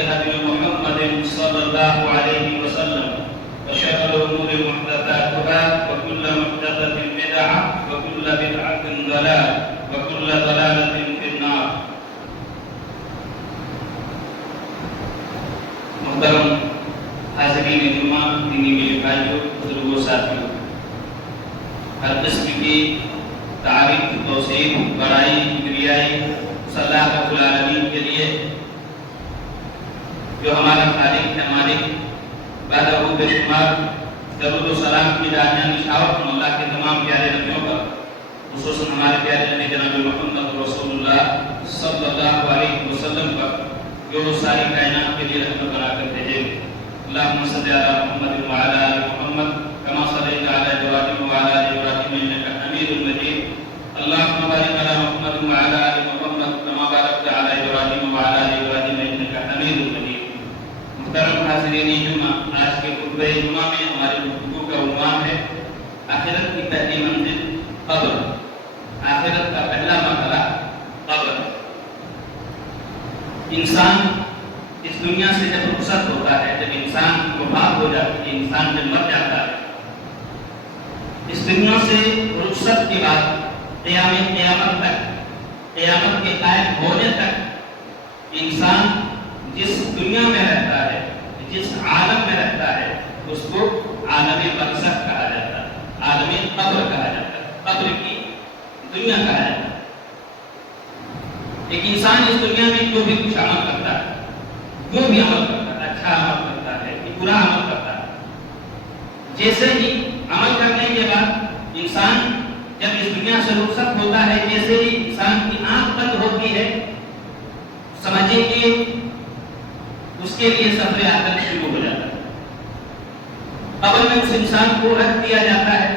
هدي محمد صلى الله عليه وسلم وشر الأمور محدثاتها وكل محدثة بدعة وكل بدعة ضلالة وكل ضلالة في النار. محترم حاضرین جمعہ، دینی میرے بھائیوں، بزرگوں، ساتھیوں، ہر قسم کی تعریف، توصیف، بڑائی، کبریائی اللہ رب العالمین کے لیے جو ہمارا خالق ہے، مالک، بعد بے شمار درود و سلام کی جانیاں نشاور ہم اللہ کے تمام پیارے نبیوں پر، خصوصاً ہمارے پیارے نبی جناب محمد رسول اللہ صلی اللہ علیہ وسلم پر جو ساری کائنات کے لیے رحمت بنا کر بھیجے. اللہم صلی علی محمد وعلی آل محمد کما صلیت علی ابراہیم وعلی آل ابراہیم انک حمید مجید. اللہم بارک علی محمد وعلی آل محمد کما بارکت علی ابراہیم وعلی آل ابراہیم انک حمید مجید. محترم حاضرین جمعہ، آج کے خطبہ جمعہ میں ہماری گفتگو کا عنوان ہے آخرت کی پہلی منزل قبر. آخرت کا پہلا مرحلہ قبر. انسان اس دنیا سے جب رخصت ہوتا ہے، جب انسان وفات ہو جاتی ہے، انسان جب مر جاتا ہے، اس دنیا سے رخصت کے بعد قیامت تک، قیامت کے قائم ہونے تک انسان جس دنیا میں رہتا ہے، جس عالم میں رہتا ہے، اس کو عالم برزخ کہا جاتا ہے، عالم قبر کہا جاتا ہے، قبر کی دنیا کہا جاتا ہے. ایک انسان اس دنیا میں جو بھی کچھ عمل کرتا ہے، جو بھی عمل کرتا ہے، اچھا عمل کرتا ہے کہ برا عمل کرتا ہے، جیسے ہی عمل کرنے کے بعد انسان جب اس دنیا سے رخصت ہوتا ہے، جیسے ہی انسان کی آنکھ بند ہوتی ہے، سمجھے کہ اس کے لیے سفر آخرت شروع ہو جاتا ہے. قبر میں اس انسان کو رکھ دیا جاتا ہے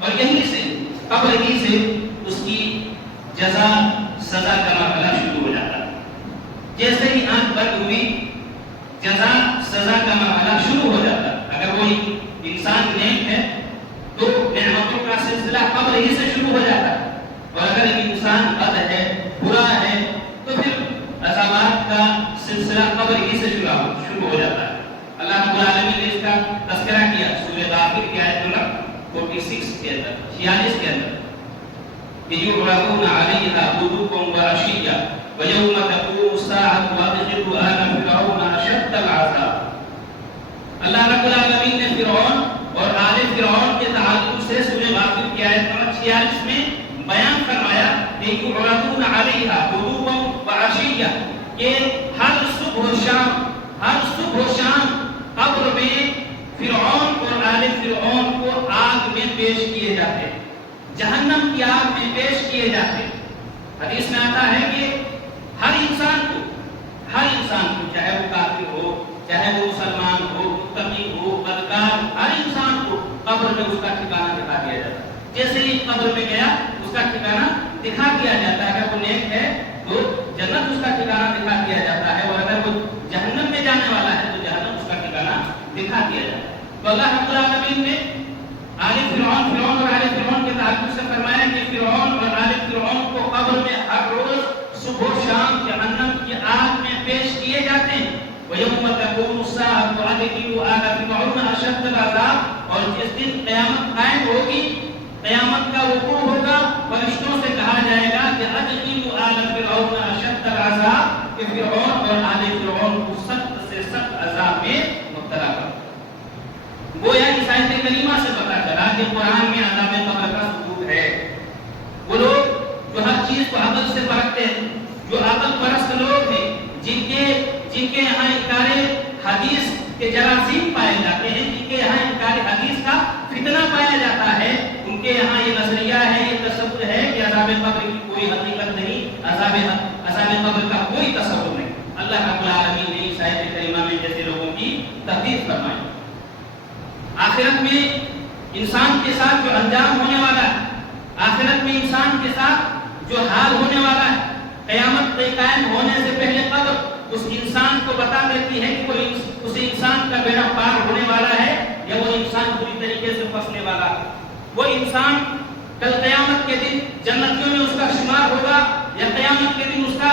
اور یہیں سے، قبر ہی سے اس کی جزا سزا کا مرحلہ شروع ہو جاتا ہے. جیسے ہی آنکھ بند ہوئی، جزا سزا کا مرحلہ شروع ہو جاتا ہے. اگر وہ انسان نیک ہے تو نعمتوں کا سلسلہ قبر ہی سے شروع ہو جاتا ہے، اور اگر ایک انسان بد ہے، برا ہے، تو پھر عذابات کا سلسلہ قبر ہی سے شروع ہو جاتا ہے. اللہ رب العالمین نے اس کا تذکرہ کیا سورہ غافر کی آیت نمبر 46 کے اندر، 46 کے اندر، کہ یعرضون علیہا غدوا وعشیا ویوم تقوم الساعۃ وادخلوا آل فرعون اشد العذاب. اللہ رب العالمین نے فرعون اور آل فرعون کے تعلق سے سورہ غافر کی آیت نمبر 46 میں بیان فرمایا کہ یعرضون علیہا غدوا وعشیا، کہ ہر صبح و شام قبر میں فرعون اور آل فرعون کو آگ میں پیش کیے جاتے، جہنم کی آگ میں پیش کیے جاتے. حدیث میں آتا ہے کہ ہر انسان کو چاہے وہ کافر ہو، چاہے وہ مسلمان ہو، متقی ہو، بدکار، ہر انسان کو قبر میں اس کا ٹھکانہ دکھا دیا جاتا ہے. جیسے ہی قبر میں گیا اس کا ٹھکانہ دکھا دیا جاتا ہے. اگر وہ نیک ہے تو جنت اس کا ٹھکانہ دکھا دیا جاتا ہے، اور اگر وہ جہنم میں جانے والا ہے تو جہنم اس کا ٹھکانہ دکھا دیا جاتا ہے. تو اللہ رب العالمین نے فرعون اور آل فرعون کے تعلق سے فرمایا کہ فرعون اور آل فرعون کو قبر میں ہر روز صبح و شام جہنم کی آگ میں پیش کیے جاتے ہیں. وَيَوْمَ تَقُومُ السَّاعَةُ وَأَدْخِلُوا آلَ فِرْعَوْنَ أَشَدَّ الْعَذَابِ. اور جس دن قیامت قائم ہوگی، قیامت کا وقوع ہوگا، فرشتوں سے کہا جائے گا کہ أَدْخِلُوا آلَ فِرْعَوْنَ أَشَدَّ الْعَذَابِ، کہ فرعون اور آل فرعون کو سخت سے سخت عذاب میں مبتلا کرو. گویا اس آیت کریمہ سے پتہ چلا کہ قرآن میں عذاب قبر کا ثبوت ہے. وہ لوگ جو ہر چیز کو عقل سے پرکھتے ہیں، جو عقل پرست لوگ ہیں، جن کے یہاں انکار حدیث کے جراثیم پائے جاتے ہیں، جن کے یہاں انکار حدیث کا فتنہ پایا جاتا ہے، ان کے یہاں یہ نظریہ ہے، یہ تصور ہے کہ عذاب قبر کی کوئی حقیقت نہیں، عذاب قبر کا کوئی تصور نہیں. اللہ رب العالمین نے اس آیت کریمہ میں جیسے لوگوں کی تحقیق فرمائی. آخرت میں انسان کے ساتھ جو انجام ہونے والا ہے، آخرت میں انسان کے ساتھ جو حال ہونے والا ہے، قیامت کے قائم ہونے سے پہلے قبر اس انسان کو بتا دیتی ہے کہ اس انسان کا بیڑا پار ہونے والا ہے یا وہ انسان پوری طریقے سے پھنسنے والا ہے. وہ انسان کل قیامت کے دن جنتیوں میں اس کا شمار ہوگا یا قیامت کے دن اس کا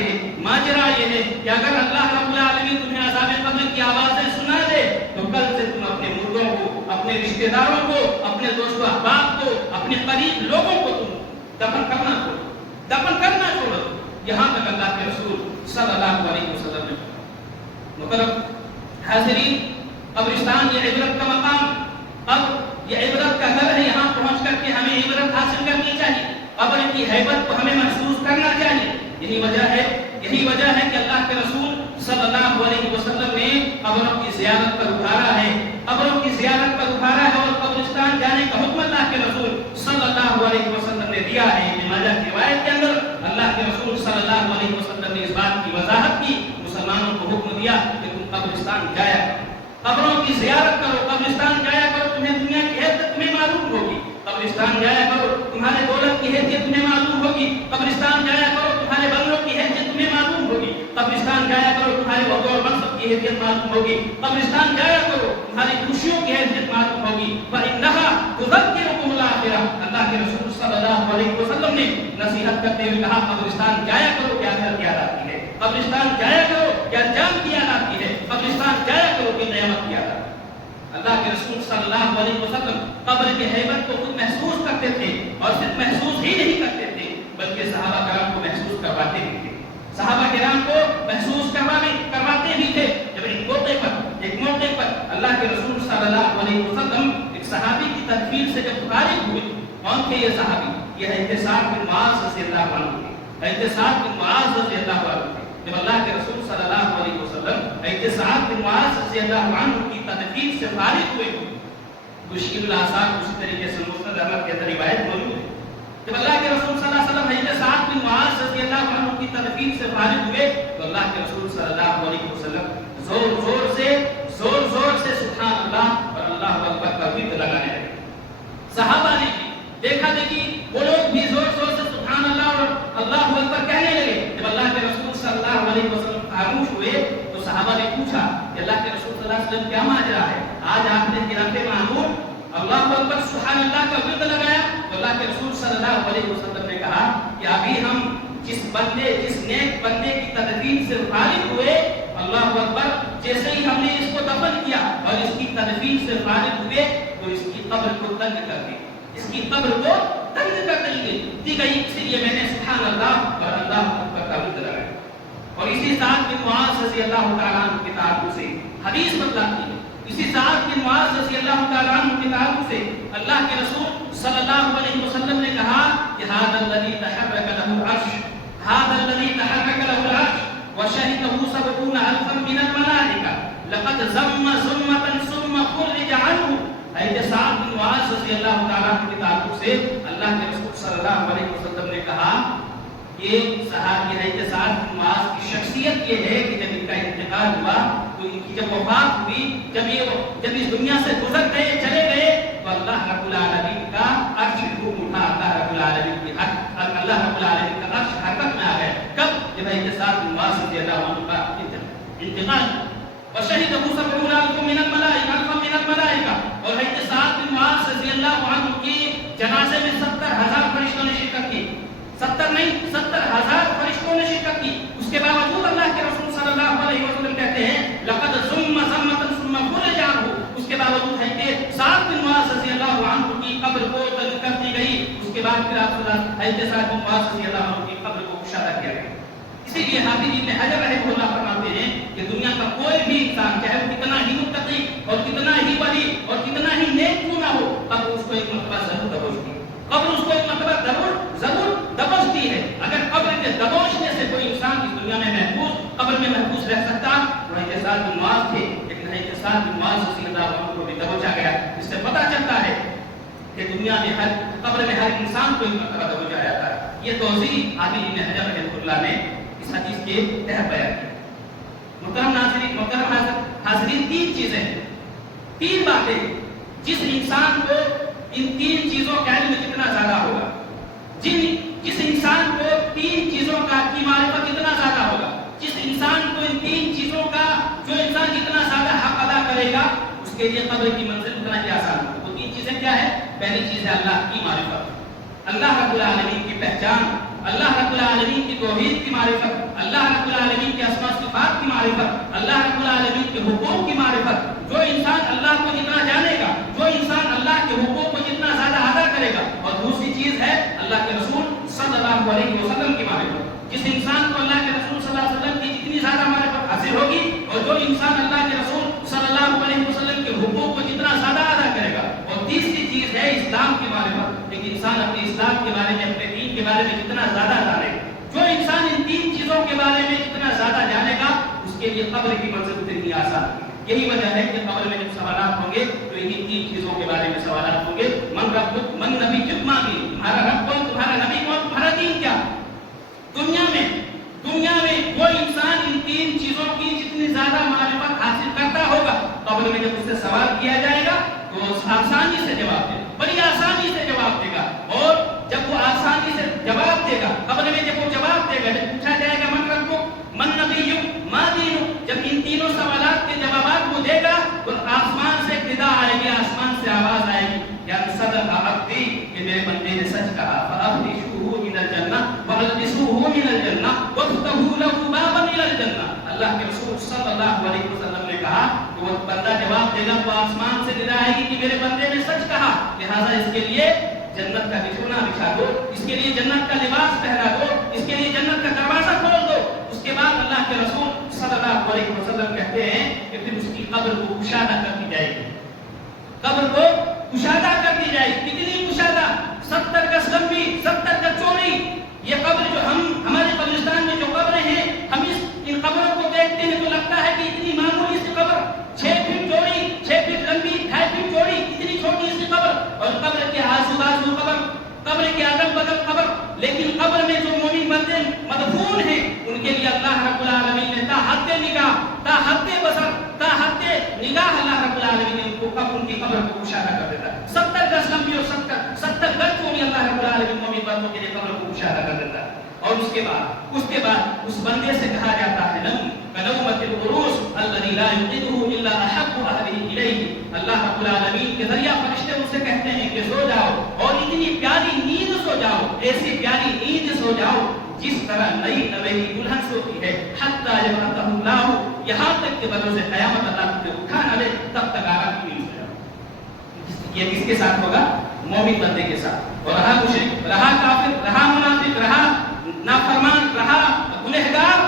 یہ ہے، ماجرا یہ ہے کہ اگر اللہ رب العالمین تمہیں عذاب قبر کی آوازیں سنا دے تو کل سے تم اپنے مردوں کو، اپنے رشتہ داروں کو، اپنے دوست و احباب کو، اپنے قریب لوگوں کو تم دفن کرنا چھوڑو، یہاں تک اللہ کے رسول صلی اللہ علیہ وسلم نے محترم حاضرین، قبرستان یہ عبرت کا مقام، اب یہ عبرت کا گھر ہے، یہاں پہنچ کر کے ہمیں عبرت حاصل کرنی چاہیے، قبر کی حیبت کو ہمیں محسوس کرنا چاہیے۔ یہی وجہ ہے کہ اللہ کے رسول صلی اللہ علیہ وسلم نے قبروں کی زیارت پر ابھارا ہے اور قبرستان جانے کا حکم اللہ کے رسول صلی اللہ علیہ وسلم نے دیا ہے۔ ابن ماجہ کی روایت کے اندر اللہ کے رسول صلی اللہ علیہ وسلم نے اس بات کی وضاحت کی، مسلمانوں کو حکم دیا کہ تم قبرستان جایا کرو، قبروں کی زیارت کرو، قبرستان جایا کرو، تمہیں دنیا کی حیثیت تمہیں معلوم ہوگی، قبرستان جایا کرو، تمہارے دولت کی حیثیت تمہیں معلوم ہوگی، قبرستان جایا کرو، تمہارے بنگلوں کی حیثیت تمہیں معلوم ہوگی، قبرستان جایا کرو، تمہارے عہدے اور منصب کی حیثیت معلوم ہوگی، قبرستان جایا کرو، تمہاری خوشیوں کی حیثیت معلوم ہوگی۔ فَإِنَّهَا تُذَكِّرُكُمُ الْآخِرَةَ، اللہ کے رسول صلی اللہ علیہ وسلم نے نصیحت کرتے ہوئے کہا قبرستان جایا کرو، کیا گھر کی یاد آتی ہے، قبرستان جایا کرو، کیا جان کی یاد آتی ہے، قبرستان جایا کرو کہ قیامت کی یاد آتی ہے۔ اللہ کے رسول صلی اللہ علیہ وسلم قبر کی حیبت کو خود محسوس کرتے تھے، اور صرف محسوس ہی نہیں کرتے تھے بلکہ صحابہ کرام کو محسوس کرواتے بھی تھے، صحابہ کرام کو محسوس کرواتے بھی تھے۔ جب ایک موقع پر اللہ کے رسول صلی اللہ علیہ وسلم ایک صحابی کی تدفین سے جب فارغ ہوئے، کون تھے یہ صحابی؟ یہ احتساب بن معاذ رضی اللہ عنہ تھے، احتساب بن معاذ رضی اللہ عنہ تھے۔ جب اللہ کے رسول صلی اللہ علیہ وسلم احتساب بن معاذ رضی اللہ عنہ کی تدفین سے فارغ ہوئے، مشکل الآثار اسی طریقے سے مسند احمد کے اندر روایت موجود ہے، جب اللہ کے رسول صلی اللہ علیہ وسلم احتساب بن معاذ رضی اللہ عنہ کی تدفین سے فارغ ہوئے تو اللہ کے رسول صلی اللہ علیہ وسلم زور زور سے سبحان اللہ اور اللہ اکبر کا ورد لگانے لگے۔ صحابہ نے دیکھا دیکھی وہ لوگ بھی زور زور سے سبحان اللہ اور اللہ اکبر کہنے لگے۔ جب اللہ کے رسول صلی اللہ علیہ وسلم خاموش ہوئے تو صحابہ نے پوچھا کہ اللہ کے رسول صلی اللہ علیہ وسلم کیا ماجرا ہے، آج آپ نے خلاف معمول اللہ اکبر سبحان اللہ کا ورد لگایا؟ تو اللہ کے رسول صلی اللہ علیہ وسلم نے کہا کہ ابھی ہم جس نیک بندے کی تدفین سے فارغ ہوئے، اللہ اکبر، جیسے ہی ہم نے اس کو دفن کیا اور اس کی تدفین سے فارغ ہوئے تو اس کی قبر کو تنگ کر دی، اس کی قبر کو تنگ کر دی گئی، اس لیے میں نے سبحان اللہ اور اللہ اکبر کا ورد لگایا۔ اور اسی ساتھ بن معاذ رضی اللہ تعالیٰ عنہ کے تعلق سے حدیث بتلاتی ہے، اسی ساتھ بن معاذ رضی اللہ تعالیٰ عنہ کے تعلق سے اللہ کے رسول صلی اللہ علیہ وسلم نے کہا کہ هذا الذي تحرك له العرش وشهده 70,000 من الملائكة لقد زم زمة ثم خرج عنه۔ احتساب بن معاذ رضی اللہ تعالیٰ عنہ کے تعلق سے اللہ کے رسول صلی اللہ علیہ وسلم نے کہا کہ صحابی احتساب بن معاذ کی شخصیت یہ ہے کہ جب ان کا انتقال ہوا تو ان کی جب وفات ہوئی، جب اس دنیا سے گزر گئے، چلے گئے تو اللہ رب العالمین کا عرش ڈھوم اٹھا، اللہ رب العالمین کا عرش حرکت میں آ گئے۔ کب؟ جب احتساب بن معاذ رضی اللہ عنہ کا انتقال۔ وشهده 70,000 من الملائكة، اور احتساب بن معاذ رضی اللہ عنہ کی جنازے میں 70,000 فرشتوں نے شرکت کی، 70,000 فرشتوں نے شرکت کی۔ اس کے باوجود اللہ کے رسول صلی اللہ علیہ وسلم کہتے ہیں لقد زم زمة ثم خرج عنه، اس کے باوجود ہے کہ سعد بن معاذ رضی اللہ عنہ کی قبر کو تنگ کر دی گئی، اس کے بعد پھر احتساب بن معاذ رضی اللہ عنہ کی قبر کو کشادہ کیا گیا۔ اسی لیے حافظ ابن حجر رحمہ اللہ فرماتے ہیں کہ دنیا کا کوئی بھی انسان چاہے وہ کتنا ہی متقی اور کتنا ہی ولی اور کتنا ہی نیک کیوں نہ ہو، قبر اس کو ایک مرتبہ ضرور دبوچتی ہے، قبر اس کو ایک مرتبہ ضرور دبوچتی ہے۔ اگر قبر کے دبوچنے سے کوئی انسان اس دنیا میں قبر میں محفوظ رہ سکتا وہ احتساب بن معاذ تھے، لیکن احتساب بن معاذ رضی اللہ عنہ کو بھی دبوچا گیا۔ اس سے پتہ چلتا ہے کہ دنیا میں قبر میں ہر انسان کو ایک مرتبہ دبوچا جاتا ہے۔ یہ توضیح حافظ ابن حجر رحمہ اللہ نے اس حدیث کے تحت بیان کی۔ محترم حاضرین، تین چیزیں، تین باتیں جس انسان کو ان تین چیزوں کا علم کتنا زیادہ ہوگا، جس انسان کو تین چیزوں کی معرفت کتنا زیادہ ہوگا، جس انسان کو ان تین چیزوں کا جو انسان جتنا زیادہ حق ادا کرے گا اس کے لیے قبر کی منزل اتنا ہی آسان ہوگا۔ وہ تین چیزیں کیا ہے؟ پہلی چیز ہے اللہ کی معرفت، اللہ رب العالمین کی پہچان، اللہ رب العالمین کی توحید کی معرفت، اللہ رب العالمین کے اسماء صفات کی معرفت، اللہ رب العالمین کے حقوق کی معرفت. جو انسان اللہ کو جتنا جانے گا، جو انسان اللہ کے حقوق کو جتنا زیادہ ادا کرے گا. اور دوسری چیز ہے اللہ کے رسول صلی اللہ علیہ وسلم کی معرفت. جس انسان کو اللہ کے رسول صلی اللہ علیہ وسلم کی جتنی زیادہ معرفت حاصل ہوگی، اور جو انسان اللہ کے رسول صلی اللہ علیہ وسلم کے حقوق کو جتنا زیادہ ادا کرے گا. اور تیسری چیز ہے اسلام کی معرفت. ایک انسان اپنے اسلام کے بارے میں، اپنے دین کے بارے میں جتنا زیادہ جانے گا، جو انسان ان تین چیزوں کے بارے میں جتنا زیادہ جانے گا، اس کے لیے قبر کی منزل اتنی آسان ہے. یہی وجہ ہے کہ قبر میں جب سوالات ہوں گے تو انہی تین چیزوں کے بارے میں سوالات ہوں گے. من ربک، من نبیک، ما دین. تمہارا رب کون، تمہارا نبی کون، تمہارا دین کیا. دنیا میں کوئی انسان ان تین چیزوں کی جتنی زیادہ معرفت حاصل کرتا ہوگا، قبر میں جب اس سے سوال کیا جائے گا تو آسانی سے جواب دے گا، بڑی آسانی سے جواب دے گا. اور جب وہ آسانی سے جواب دے گا، قبر میں جب وہ جواب دے گا، جب پوچھا جائے گا من ربک، من نبیک، ما دینک، جب ان تینوں سوالات کے جوابات وہ دے گا تو آسمان سے ایک ندا آئے گی، آسمان سے آواز آئے گی، یا صدق عبدی، کہ میرے بندے نے سچ کہا. فأفرشوه من الجنہ وألبسوه من الجنہ وافتحوا له بابا إلى الجنہ. اللہ کے رسول صلی اللہ علیہ وسلم نے کہا کہ وہ بندہ جواب دے گا تو آسمان سے ندا آئے گی کہ میرے بندے نے سچ کہا، لہذا اس کے لیے جنت کا بچھونا بچھا دو، اس کے لیے جنت کا لباس پہنا دو، اس کے لیے جنت کا دروازہ کھول دو. اس کے بعد اللہ کے رسول صلی اللہ علیہ وسلم کہتے ہیں کہ پھر اس کی قبر کو کشادہ کر دی جائے گی. قبر کو کشادہ کر دی جائے گی. کتنی کشادہ؟ 70 گز لمبی، 70 گز چوڑی. یہ قبر جو ہمارے قبرستان میں جو قبریں ہیں، ہم ان قبروں کو دیکھتے ہیں تو لگتا ہے کہ اتنی معمولی سی قبر، 6 فٹ چوڑی، 6 فٹ لمبی، 2.5 فٹ چوڑی، اتنی چھوٹی سی قبر. اور قبر کے آزو بازو قبر، قبر کے اگل بغل قبر. لیکن قبر میں جو مومن بندے مدفون ہیں ان کے لیے اللہ رب العالمین نے تا حد نگاہ، تا حد بصر، تا حد نگاہ اللہ رب العالمین نے ان کی قبر کو مشاہدہ کر دیتا ہے. 70 گز لمبی اور 70 گز چوڑی اللہ رب العالمین مومن بندوں کے لیے قبر کو مشاہدہ کر دیتا ہے. اور اس کے بعد اس بندے سے کہا جاتا ہے نم کلومت العروس الذی لا ينقذه الا احب اهله الیہ. اللہ رب العالمین کے ذریعہ فرشتے ان سے کہتے ہیں کہ سو جاؤ اور اتنی پیاری نیند سو جاؤ، ایسی پیاری نیند سو جاؤ جس طرح نئی نویلی دلہن سوتی ہے. حتی یبعثہ اللہ، یہاں تک کہ بروز قیامت اللہ تجھے اٹھا نہ لے تب تک آرام کی نیند سو جاؤ. یہ کس کے ساتھ ہوگا؟ مومن بندے کے ساتھ. اور رہا مشرک، رہا کافر، رہا منافق، رہا نافرمان، رہا گنہگار،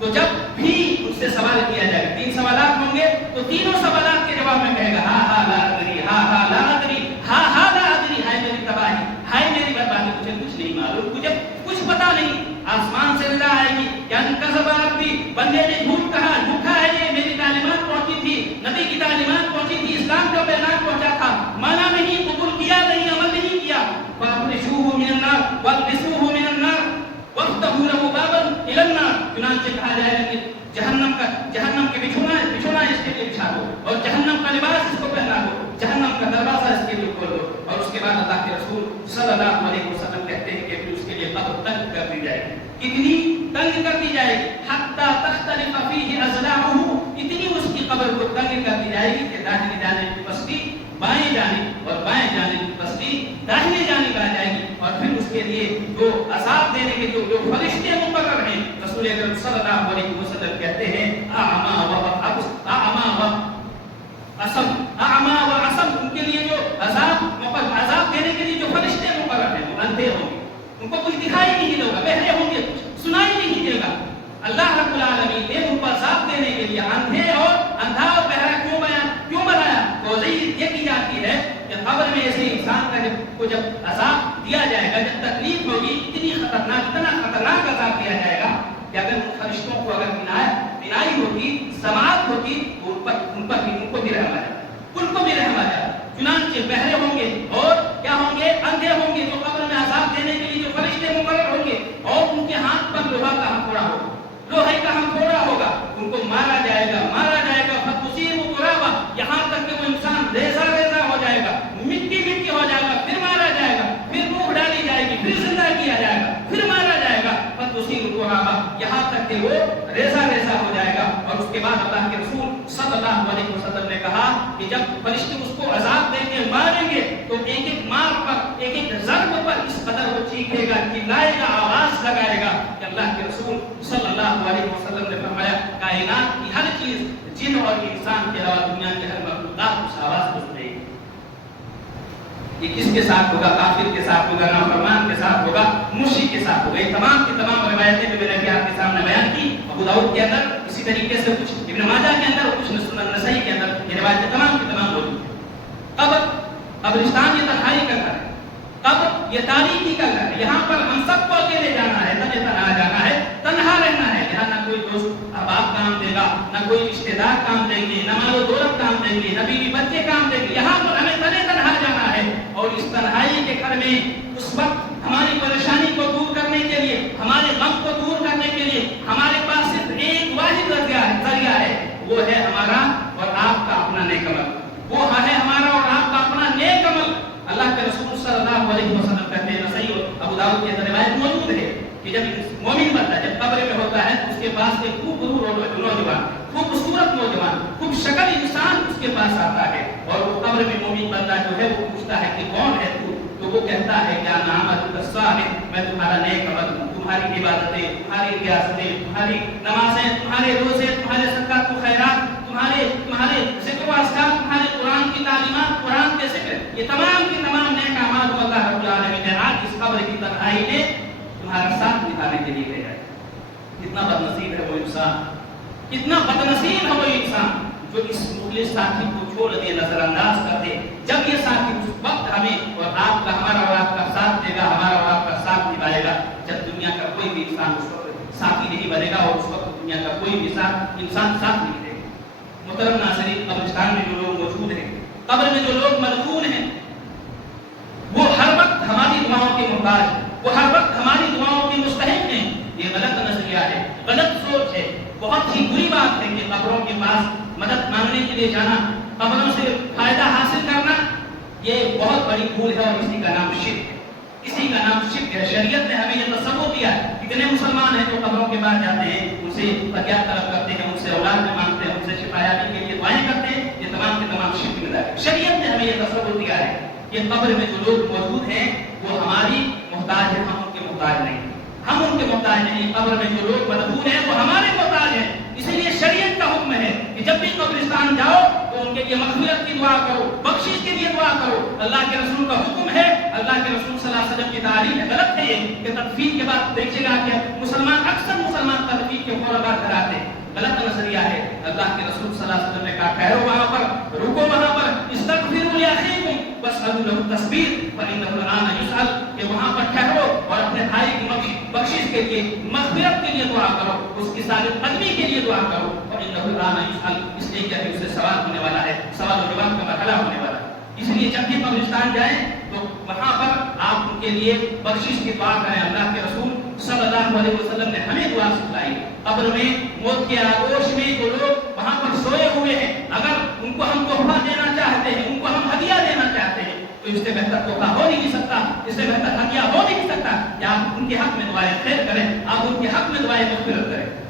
تو جب بھی ان سے سوال کیا جائے گا، 3 سوالات ہوں گے تو تینوں سوالات کے جواب میں کہے گا ہاں ہاں لا ادری، ہاں ہاں لا ادری، ہاں ہاں لا ادری. ہائے میری تباہی، ہائے میری بربادی، مجھے کچھ نہیں معلوم، مجھے کچھ پتا نہیں. آسمان سے ندا آئے گی کہ ان کذب ربی، بندے نے جھوٹ کہا، جھوٹا ہے یہ، میری تعلیمات پہنچی تھی، نبی کی تعلیمات پہنچی تھی، اسلام کا پیغام پہنچا تھا، مانا نہیں، قبول کیا نہیں، عمل نہیں کیا. فَأَخْرِجُوهُ مِنَ النَّارِ وَالْبِسُوهُ مِنَ النَّارِ وَافْتَحُوا لَهُ بَابًا إِلَى النَّارِ. چنانچہ کہا جائے گا کہ جہنم کے بچھونا اس کے لیے بچھا دو، اور جہنم کا لباس اس کو پہنا دو، جہنم کا دروازہ اس کے لیے کھول دو. اور اس کے بعد اللہ کے رسول صلی اللہ علیہ وسلم کہتے ہیں کہ پھر اس کے لیے قبر تنگ کر دی جائے گی. کتنی تنگ کر دی جائے گی؟ حتی تختلف فیہ اضلاعہ، اتنی اس کی قبر کو تنگ کر دی جائے گی کہ داہنی جانب کی پستی بائیں جانب اور بائیں جانب کی پستی داہنی جانب آ جائے گی. اور پھر اس کے لیے جو عذاب دینے کے جو فرشتے مقرر ہیں، رسول اکرم صلی اللہ علیہ وسلم کہتے ہیں اعما و اسم، ان کے لیے جو عذاب دینے کے لیے جو فرشتے مقرر ہیں وہ اندھے ہوں گے، ان کو کچھ دکھائی نہیں دے گا، بہرے ہوں گے، سنائی نہیں دے گا. اللہ رب العالمین نے ان کو عذاب دینے کے لیے اندھے اور اندھا اور بہرا کیوں بنایا؟ توضیح یہ کی جاتی ہے کہ قبر میں ایسے انسان کو جب عذاب دیا جائے گا، جب تکلیف ہوگی، اتنا خطرناک عذاب دیا جائے گا کہ اگر ان فرشتوں کو اگر بینائی ہوتی، سماعت ہوتی تو ان کو بھی رحم آ جاتا، ان کو بھی رحم آ جاتا. چنانچہ بہرے ہوں گے اور کیا ہوں گے؟ اندھے ہوں گے. تو قبر میں عذاب دینے کے لیے جو فرشتے مقرر ہوں گے اور ان کے ہاتھ پر لوہا کا ہتھوڑا ہوگا، لوہے کا ہتھوڑا ہوگا، ان کو مارا جائے گا. فَتُصِيبُ تُرَابًا، یہاں تک کہ وہ انسان ریزہ ہو جائے گا، مٹی ہو جائے گا، پھر مارا جائے گا، پھر روح ڈالی جائے گی، پھر زندہ کیا جائے گا، پھر مارا جائے گا. فَتُصِيبُ تُرَابًا، یہاں تک کہ وہ ریزہ ہو جائے گا. اور اس کے بعد اللہ کے رسول صلی اللہ علیہ وسلم نے کہا کہ جب فرشتے اس کو عذاب دیں گے، ماریں گے، تو ایک ایک مار پر ایک ایک ضرب پر اس قدر وہ چیخے گا، چلائے گا، آواز لگائے گا کہ اللہ کے رسول صلی اللہ علیہ وسلم نے فرمایا کائنات کی ہر چیز جن اور انسان کے علاوہ دنیا کے ہر مخلوقات اس آواز کو سنے گی۔ یہ کس کے ساتھ ہوگا؟ کافر کے ساتھ ہوگا، نافرمان کے ساتھ ہوگا، مشرک کے ساتھ ہوگا۔ یہ تمام کی تمام روایتیں جو میں نے ابھی آپ کے سامنے بیان کی، ابو داؤد کے اندر اسی طریقے سے کچھ ابن ماجہ کے اندر، کچھ نسائی کے اندر یہ روایتیں تمام کی تمام موجود ہیں۔ قبرستان یہ تنہائی کا گھر ہے، قبر یہ تاریکی کا گھر ہے، یہاں پر ہم سب کو اکیلے جانا ہے، تنہا جانا ہے، تنہا رہنا ہے۔ یہاں نہ کوئی دوست احباب کام دے گا، نہ کوئی رشتے دار کام دیں گے، نہ مال و دولت کام دیں گے، نہ بیوی بچے کام دیں گے۔ یہاں پر ہمیں تنہا جانا ہے، اور اس تنہائی کے گھر میں اس وقت ہماری پریشانی کو دور کرنے کے لیے، ہمارے غم کو دور کرنے کے لیے ہمارے پاس صرف ایک واحد ذریعہ ہے، وہ ہے ہمارا اور آپ کا اپنا نیک عمل، وہ ہے ہمارا اور آپ کا اپنا نیک عمل۔ اللہ کے رسول صلی اللہ علیہ وسلم کہتے ہیں، نسائی اور ابو داؤد کے اندر روایت موجود ہے کہ جب مومن بندہ جب قبر میں ہوتا ہے تو اس کے پاس ایک نوجوان، خوبصورت نوجوان، خوب شکل انسان اس کے پاس آتا ہے، اور وہ قبر میں مومن بندہ جو ہے وہ پوچھتا ہے کہ کون ہے تو وہ کہتا ہے کیا نام ہے؟ میں تمہارا نیک عمل ہوں، تمہاری عبادتیں، تمہاری ریاستیں، تمہاری نمازیں، تمہارے روزے، تمہارے صدقات و خیرات، تمہارے ذکر و اذکار، تمہارے قرآن کی تعلیمات، قرآن کے ذکر، یہ تمام کی تمام نیک اعمال کو اللہ رب العالمین نے آج اس قبر کی تنہائی میں تمہارا ساتھ نبھانے کے لیے بھیجا ہے۔ کتنا بدنصیب ہے وہ انسان، کتنا بدنصیب ہے وہ انسان جو اس مخلص ساتھی کو چھوڑ دے، نظر انداز کر دے، جب یہ ساتھی اس وقت ہمیں اور آپ کا، ہمارا اور آپ کا ساتھ دے گا، ہمارا اور آپ کا ساتھ نبھائے گا جب دنیا کا کوئی بھی انسان اس وقت ساتھی نہیں بنے گا، اور اس وقت دنیا کا کوئی بھی انسان ساتھ نہیں دے گا۔ محترم ناظرین، قبرستان میں جو لوگ موجود ہیں، قبر میں جو لوگ مدفون ہیں، وہ ہر وقت ہماری دعاؤں کے محتاج ہیں، وہ ہر وقت ہماری دعاؤں کے مستحق ہیں۔ یہ غلط نظریہ ہے، غلط سوچ ہے، بہت ہی بری بات ہے کہ قبروں کے پاس مدد مانگنے کے لیے جانا، قبروں سے فائدہ حاصل کرنا، یہ بہت بڑی بھول ہے، اور اسی کا نام شرک ہے، اسی کا نام شرک ہے۔ شریعت نے ہمیں یہ تصور دیا ہے، کتنے مسلمان ہیں جو قبروں کے پاس جاتے ہیں، ان سے فریاد طلب کرتے ہیں، ان سے اولاد میں مانگتے ہیں، ان سے شفایابی کے لیے دعائیں کرتے ہیں، یہ تمام کے تمام شرک میں داخل ہے۔ شریعت نے ہمیں یہ تصور دیا ہے کہ قبر میں جو لوگ موجود ہیں وہ ہماری محتاج ہیں، ہم ان کے محتاج نہیں، ہم ان کے محتاج نہیں۔ قبر میں جو لوگ مدفون ہیں وہ ہمارے محتاج ہیں، اسی لیے شریعت کا حکم ہے کہ جب بھی قبرستان جاؤ تو ان کے لیے مغفرت کی دعا کرو، بخشش کے لیے دعا کرو۔ اللہ کے رسول کا حکم ہے، اللہ کے رسول صلی اللہ علیہ وسلم کی تعلیم ہے۔ غلط ہے یہ کہ تدفین کے بعد دیکھیے گا کہ اکثر مسلمان تدفین کے فوراً بعد کراتے ہیں، غلط نظریہ ہے۔ اللہ کے رسول صلی اللہ علیہ وسلم نے کہا ٹھہرو وہاں پر، رکو وہاں پر، استغفروا لأخیکم واسألوا له التثبیت فإنه الآن يسأل، کہ وہاں پر ٹھہرو اور اپنے بھائی کی بخشش کے لیے، مغفرت کے لیے دعا کرو، اس کی ثابت قدمی کے لیے دعا کرو، فإنه الآن يسأل، اس لیے کہ اس سے سوال ہونے والا ہے، سوال و جواب کا مرحلہ ہونے والا ہے۔ اس لیے جب بھی قبرستان جائیں تو وہاں پر آپ ان کے لیے بخشش کی دعا کریں۔ اللہ کے رسول صلی اللہ علیہ وسلم نے ہمیں دعا سکھلائی۔ قبر میں موت کے آغوش میں جو لوگ وہاں پر سوئے ہوئے ہیں، اگر ان کو ہم تحفہ دینا چاہتے ہیں، ان کو ہم ہدیہ دینا چاہتے ہیں، تو اس سے بہتر تحفہ ہو نہیں سکتا، اس سے بہتر ہدیہ ہو نہیں سکتا کہ آپ ان کے حق میں دعائیں خیر کریں، آپ ان کے حق میں دعائیں مغفرت کریں۔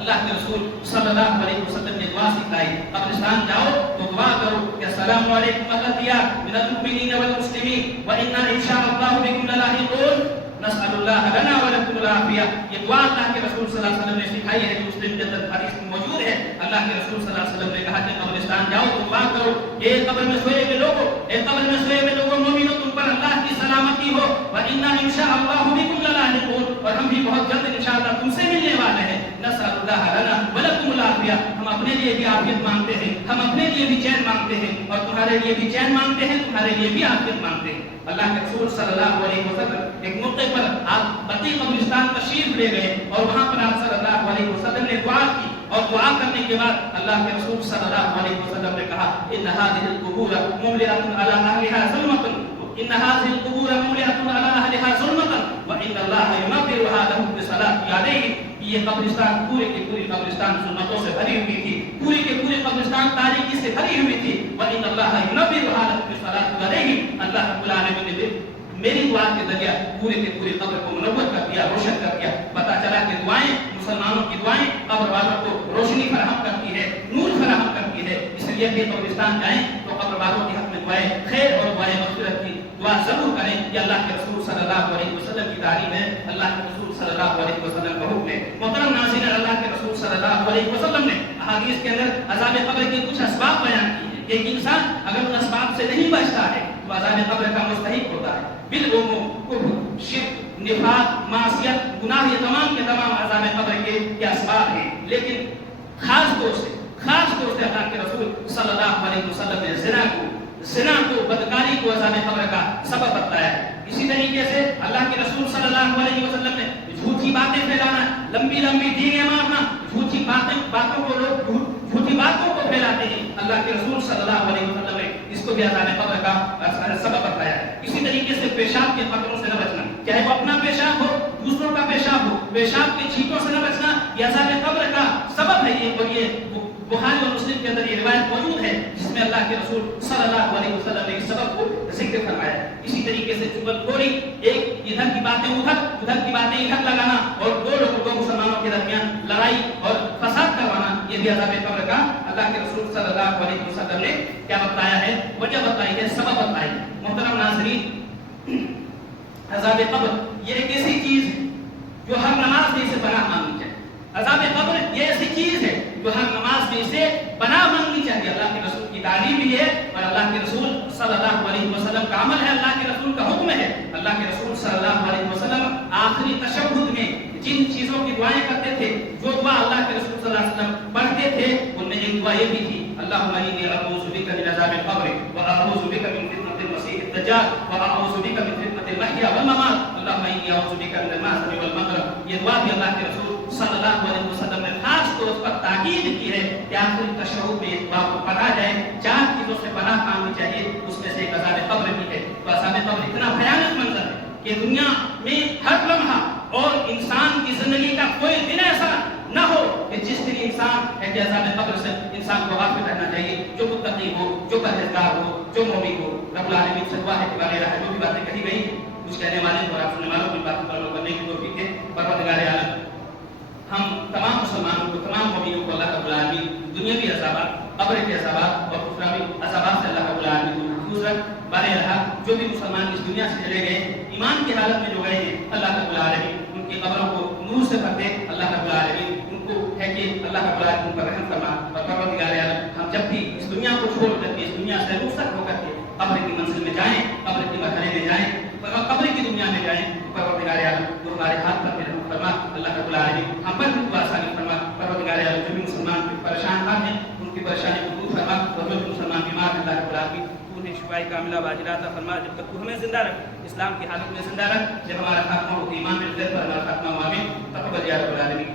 اللہ کے رسول صلی اللہ علیہ وسلم نے دعا سکھلائی، قبرستان جاؤ تو دعا کرو کہ السلام علیکم اہل الدیار من المؤمنین والمسلمین وانا ان شاء اللہ بکم للاحقون نسأل اللہ لنا ولکم العافیہ۔ یہ دعا اللہ کے رسول صلی اللہ علیہ وسلم نے سکھائی ہے، جو مسلم کے اندر حدیث میں موجود ہے۔ اللہ کے رسول صلی اللہ علیہ وسلم نے کہا کہ قبرستان جاؤ تو دعا کرو، اے قبر میں سوئے ہوئے لوگوں، اے قبر میں سوئے ہوئے لوگوں، مومنوں تم پر اللہ کی سلامتی ہو، وانا ان شاء اللہ بکم للاحقون، اور ہم بھی بہت جلد انشاءاللہ تم سے ملنے والے ہیں۔ نسأل اللہ لنا ولکم العافیہ، ہم اپنے لیے بھی عافیت مانگتے ہیں، ہم اپنے لیے بھی چین مانگتے ہیں، اور تمہارے لیے بھی چین مانگتے ہیں، تمہارے لیے بھی عافیت مانگتے ہیں۔ اللہ کے رسول صلی اللہ علیہ وسلم ایک موقع پر آپ بقیع قبرستان تشریف لے گئے، اور وہاں پر آپ صلی اللہ علیہ وسلم نے دعا کی، اور دعا کرنے کے بعد اللہ کے رسول صلی اللہ علیہ وسلم نے کہا ان هذه القبور مملئة على اهلها ظلمة، ان هذه القبور مملئة على اهلها ظلمة وان الله ينبرها لهم بالصلاة عليه۔ یہ قبرستان پورے کی پوری قبرستان ظلمتوں سے بھری ہوئی تھی، پوری کے پوری قبرستان تاریکی سے بھری ہوئی تھی، وان الله ينبرها لهم بالصلاة عليه، اللہ رب العالمین نے میری دعا کے ذریعہ پورے کے پوری قبر کو منور کر دیا، روشن کر دیا۔ پتہ چلا کہ دعائیں، مسلمانوں کی دعائیں قبر والوں کو روشنی فراہم کرتی ہے، نور فراہم کرتی ہے۔ اس لیے کہ قبرستان جائیں تو قبر والوں کے حق میں دعائیں خیر اور دعائیں مغفرت کی دعا ضرور کریں. یہ اللہ کے رسول صلی اللہ علیہ وسلم کی تعلیم ہے, اللہ کے رسول صلی اللہ علیہ وسلم کا حکم ہے. محترم ناظرین, اللہ کے رسول صلی اللہ علیہ وسلم نے احادیث کے اندر عذاب قبر کے کچھ اسباب بیان کیے ہیں. ایک انسان اگر ان اسباب سے نہیں بچتا ہے تو عذاب قبر کا مستحق ہوتا ہے. بالعموم کفر, شرک, نفاق, معصیت, گناہ, یہ تمام کے تمام عذاب قبر کے اسباب ہیں. لیکن خاص طور سے اللہ کے رسول صلی اللہ علیہ وسلم نے زنا کو بدکاری کو عذاب قبر کا سبب بتایا ہے. اسی طریقے سے اللہ کے رسول صلی اللہ علیہ وسلم نے جھوٹی باتیں پھیلانا, لمبی ڈینگیں مارنا, جھوٹی باتوں کو پھیلاتے ہیں, اللہ کے رسول صلی اللہ علیہ وسلم نے اس کو بھی عذاب قبر کا سبب بتایا ہے. اسی طریقے سے پیشاب کے قطروں سے نہ بچنا, چاہے وہ اپنا پیشاب ہو, دوسروں کا پیشاب ہو, پیشاب کے چھینٹوں سے نہ بچنا, یہ عذاب قبر کا سبب ہے. یہ بخاری اور مسلم کے اندر یہ روایت موجود ہے جس میں اللہ کے رسول صلی اللہ علیہ وسلم نے اس سبب کو ذکر فرمایا ہے. اسی طریقے سے چغل خوری, ایک ادھر کی باتیں ادھر کی باتیں ادھر لگانا اور دو مسلمانوں کے درمیان لڑائی اور فساد کروانا, یہ بھی عذاب قبر کا اللہ کے رسول صلی اللہ علیہ وسلم نے کیا بتایا ہے, وجہ بتائی ہے, سبب بتائی ہے. محترم ناظرین, عذاب قبر یہ ایک ایسی چیز ہے جو ہر نماز میں اسے پناہ مانگنی چاہیے. عذاب قبر یہ ایسی چیز ہے جو ہر نماز میں اسے پناہ مانگنی چاہیے. اللہ کے رسول کی تعلیم بھی ہے اور اللہ کے رسول صلی اللہ علیہ وسلم کا عمل ہے, اللہ کے رسول کا حکم ہے. اللہ کے رسول صلی اللہ علیہ وسلم آخری تشہد میں جن چیزوں کی دعائیں کرتے تھے, جو دعا اللہ کے رسول صلی اللہ علیہ وسلم پڑھتے تھے, ان میں ایک دعا یہ بھی تھی, اللہم انی اعوذ بک من عذاب القبر واعوذ بک من فتنة المسیح الدجال واعوذ بک من فتنة المحیا والممات اللہم انی اعوذ بک من المحزن والمغرب. یہ دعا بھی اللہ کے رسول صلی اللہ علیہ وسلم نے خاص طور پر تاکید کی ہے کہ آخری تشہد میں اس دعا کو پڑھا جائے. 4 چیزوں سے پناہ مانگنی چاہیے, اس میں سے ایک عذاب قبر بھی ہے. تو عذاب قبر اتنا بھیانک منظر ہے کہ دنیا میں ہر لمحہ اور انسان کی زندگی کا کوئی دن ایسا نہ ہو کہ جس دن انسان ایک عذاب قبر سے انسان کو غافل رہنا چاہیے. جو متقی ہو, جو پرہیزگار ہو, جو مومن ہو, رب العالمین سے دعا ہے کہ وغیرہ جو بھی باتیں کہی گئی کچھ کہنے والے اور آپ سننے والوں کی باتوں پر عمل کرنے کی توفیق دے. پروردگار عالم ہم تمام مسلمانوں کو, تمام مومنوں کو اللہ رب العالمین دنیاوی عذابات, قبر کے عذابات اور اخروی عذابات سے اللہ رب العالمین کو محفوظ رکھ. بارے رہا جو بھی مسلمان اس دنیا سے چلے گئے ایمان کی حالت میں جو گئے ہیں, اللہ رب العالمین ان کی قبروں کو نور سے بھر دے. اللہ رب العالمین ان کو ہے کہ اللہ رب العالمین ان پر رحم فرما. اور پروردگار عالم ہم جب بھی اس دنیا کو چھوڑ کر کے, اس دنیا سے رخصت ہو کر کے قبر کی منزل میں جائیں, قبر کی مرحلے میں جائیں, قبر کی دنیا میں جائیں, پروردگار عالم تو ہمارے ہاتھ پر رحم فرما. اللہ رب العالمین ہم پر بھی دعا آسانی فرما. پروردگار عالم جو بھی مسلمان پریشان حال ہیں ان کی پریشانی کو دور فرما. اور جو مسلمان بیمار ہیں اللہ رب العالمین انہیں شفائی کاملہ واجلہ عطا فرما. جب تک تو ہمیں زندہ رکھ, اسلام کی حالت میں زندہ رکھ, جب ہمارا خاتمہ ہو ایمان بالغیب پر ہمارا خاتمہ ہو. آمین. تقبل یا رب العالمین.